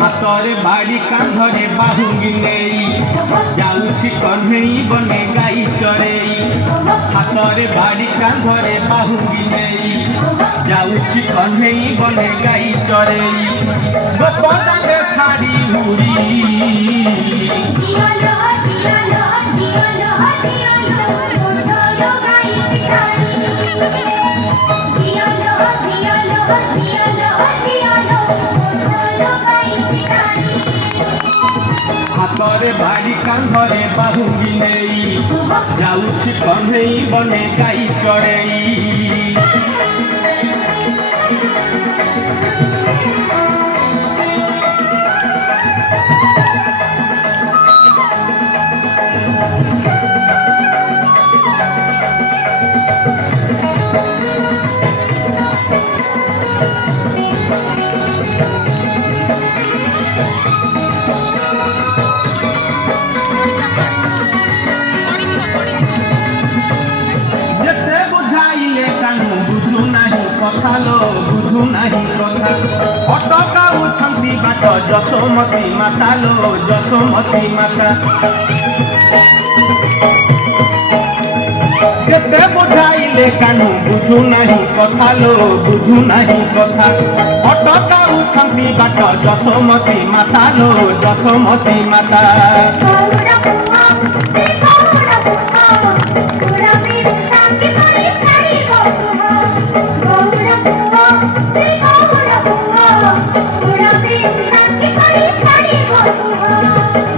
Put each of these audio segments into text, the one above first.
हातरे बाड़ी कांधरे बाहुंगी नेई जाऊछि कन्हई बने गाई चरेई। हातरे बाड़ी कांधरे बाहुंगी नेई जाऊछि कन्हई बने गाई चरेई। गोपदाने छाड़ी हुरी हातरे बाड़ी कांधरे बाहुंगी नेई जाऊछि कन्हई बने गाई चरेई। कथालो बुझु नाही कथा अटकाउछन्ति बाट जसोमती माता लो जसोमती माता। केते बुझाइले कानु बुझु नाही कथा लो बुझु नाही कथा अटकाउछन्ति बाट जसोमती माता लो जसोमती माता।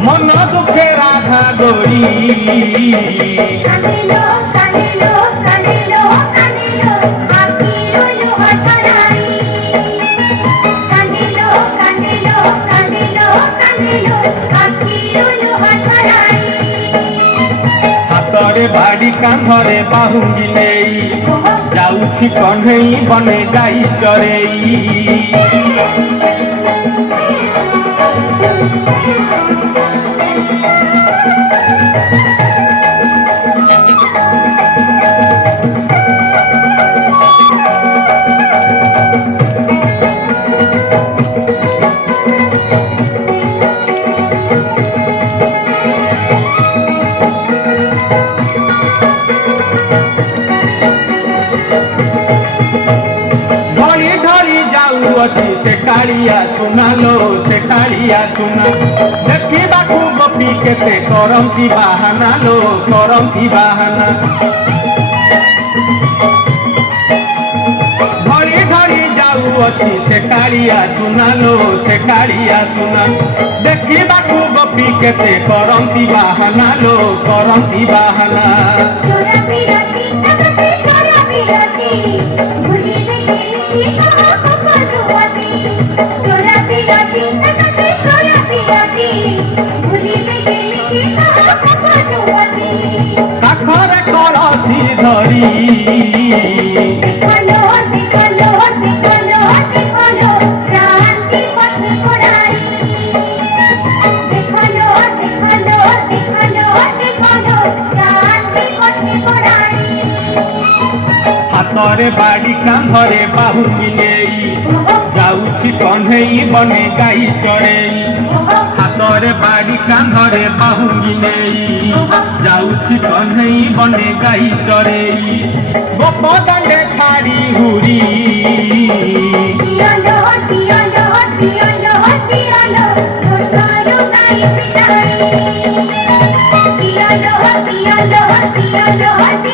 मन दुखे राधा गोरी हातरे बाड़ी कांधरे बाहुंगी नेई जाऊछि कन्हई बने गाई चरेई। से कालिया सुना लो से कालिया सुना देखा गोपी केते करंती बाहाना लो करंती बाहाना। घड़ी घड़ी जाऊँगी से कालिया सुना लो से कालिया सुना देखा गोपी केते करंती बाहाना लो करंती बाहाना। काखरे कलसी धरी हातरे बाड़ी कांधरे बाहुंगी नेई जाऊछि कन्हई बने गाई चरेई। हातरे बाड़ी कांधरे बाहुंगी नेई जाऊछि कन्हई बने गाई चरेई। गोपदाने छाड़ी हुरी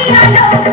Dialo,